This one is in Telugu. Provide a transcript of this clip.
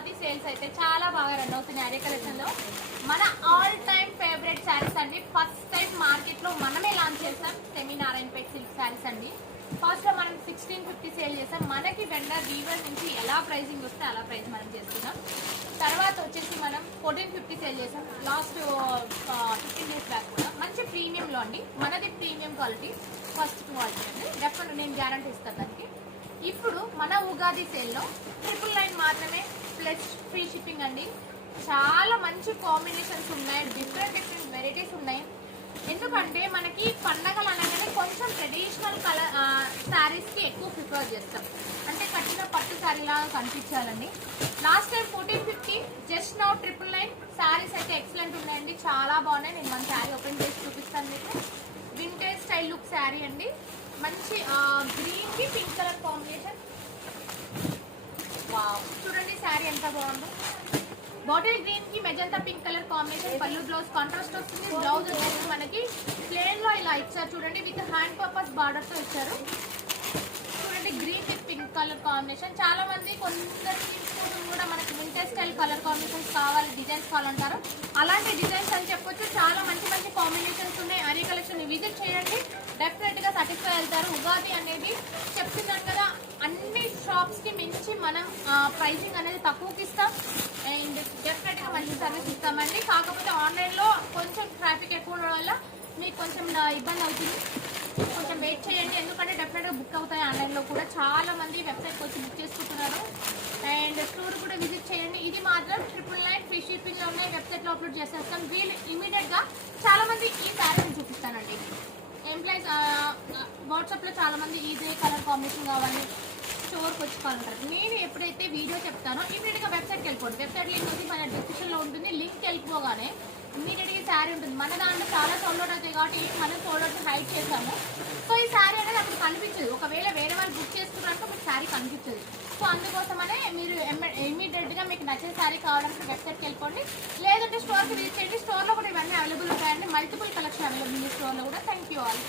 ఉగాది సేల్స్ అయితే చాలా బాగా రన్ అవుతున్నాయి ఆర్య కలెక్షన్ లో. మన ఆల్ టైమ్ ఫేవరెట్ శారీస్ అండి. ఫస్ట్ టైం మార్కెట్ లో మనమే లాంచ్ చేస్తాం సెమీ నారాయణపేట్ సిల్క్ శారీస్ అండి. ఫస్ట్ లో మనం 1650 సేల్ చేస్తాం. మనకి వెండర్ వీవర్ నుంచి ఎలా ప్రైసింగ్ వస్తే అలా ప్రైస్ మనం చేస్తున్నాం. తర్వాత వచ్చేసి మనం 1450 సేల్ చేసాం లాస్ట్ 15 డేస్ బ్యాక్ కూడా. మంచి ప్రీమియంలో అండి, మనది ప్రీమియం క్వాలిటీ, ఫస్ట్ క్వాలిటీ అండి. డెఫినెట్ నేను గ్యారంటీ ఇస్తాను దానికి. ఇప్పుడు మన ఉగాది సేల్లో 999 మాత్రమే ప్లస్ ఫ్రీ షిప్పింగ్ అండి. చాలా మంచి కాంబినేషన్స్ ఉన్నాయి, డిఫరెంట్ డిఫరెంట్ వెరైటీస్ ఉన్నాయి. ఎందుకంటే మనకి పండగలు అనగానే కొంచెం ట్రెడిషనల్ కలర్ శారీస్కి ఎక్కువ ప్రిఫర్ చేస్తాం, అంటే కట్టిన పట్టు శారీ లాగా కనిపించాలండి. Last time 1450, just now 999. Saris అయితే ఎక్సలెంట్ ఉన్నాయండి, చాలా బాగున్నాయి. నేను మన శారీ ఓపెన్ చేసి చూపిస్తాను మీకు. వింటేజ్ స్టైల్ లుక్ శారీ అండి. మంచి గ్రీన్ కి పింక్ కలర్ కాంబినేషన్. వావ్, చూడండి శారీ ఎంత బాగుందో. బాటిల్ గ్రీన్ కి మెజంతా పింక్ కలర్ కాంబినేషన్. పళ్ళు బ్లౌజ్ కాంట్రాస్ట్ వస్తుంది. బ్లౌజ్ వచ్చేసి మనకి ప్లేన్ లో ఇలా ఇచ్చారు చూడండి, విత్ హ్యాండ్ పర్పస్ బార్డర్ తో ఇచ్చారు చూడండి. Green with pink colour combination. చాలా మంది కొందరు తీసుకోవడం కూడా మనకి వింటేజ్ స్టైల్ కలర్ కాంబినేషన్స్ కావాలి, డిజైన్స్ కావాలంటారు. అలాంటి డిజైన్స్ అని చెప్పొచ్చు. చాలా మంచి మంచి కాంబినేషన్స్ ఉన్నాయి. ఆర్య కలెక్షన్ విజిట్ చేయండి, డెఫినెట్ గా సాటిస్ఫై అవుతారు. ఉగాది అనేది చెప్తున్నాను కదా, అన్ని షాప్స్ కి మించి మనం ప్రైసింగ్ అనేది తక్కువకి ఇస్తాం అండ్ డెఫినెట్ గా మంచి సర్వీస్ ఇస్తామండి. కాకపోతే ఆన్లైన్ లో కొంచెం ట్రాఫిక్ ఎక్కువ ఉండడం వల్ల మీకు కొంచెం ఇబ్బంది అవుతుంది, కొంచెం వెయిట్ చేయండి. ఎందుకంటే డెఫినెట్ గా బుక్ అవుతాయి ఆన్లైన్ లో కూడా. చాలా మంది వెబ్సైట్ వచ్చి బుక్ చేసుకుంటున్నారు అండ్ స్టోర్ కూడా విజిట్ చేయండి. ఇది మాత్రం 999 ఫ్రీ షిప్పింగ్ లో ఉన్నాయి, వెబ్సైట్ లో అప్లోడ్ చేసేస్తాం. వీళ్ళు ఇమీడియట్ గా చాలా మంది ఈ శారీని చూపిస్తానండి. ఎంప్లాయీస్ వాట్సాప్ లో చాలా మంది ఇదే కలర్ కాంబినేషన్ కావాలి, స్టోర్కి వచ్చుకోవాలంటారు. నేను ఎప్పుడైతే వీడియో చెప్తానో ఇమీడియట్గా వెబ్సైట్కి వెళ్ళిపోండి. వెబ్సైట్ లింక్ వచ్చి మన డిస్క్రిప్షన్లో ఉంటుంది. లింక్ వెళ్ళిపోగానే ఇమీడియట్గా శారీ ఉంటుంది. మన దాంట్లో చాలా సోల్డ్ అవుతాయి కాబట్టి మనం సోల్డ్ హైడ్ చేసాము. సో ఈ శారీ అనేది అప్పుడు కనిపించదు. ఒకవేళ వేరే వాళ్ళు బుక్ చేసుకున్నాక మీకు శారీ కనిపించదు. సో అందుకోసమనే మీరు ఇమీడియట్గా మీకు నచ్చిన శారీ కావాలంటే వెబ్సైట్కి వెళ్ళిపోండి, లేదంటే స్టోర్కి విజిట్ చేయండి. స్టోర్లో కూడా ఇవన్నీ అవైలబుల్ ఉంటాయండి. మల్టిపుల్ కలెక్షన్ అవైలబుల్ ఉంది స్టోర్లో కూడా. Thank you all.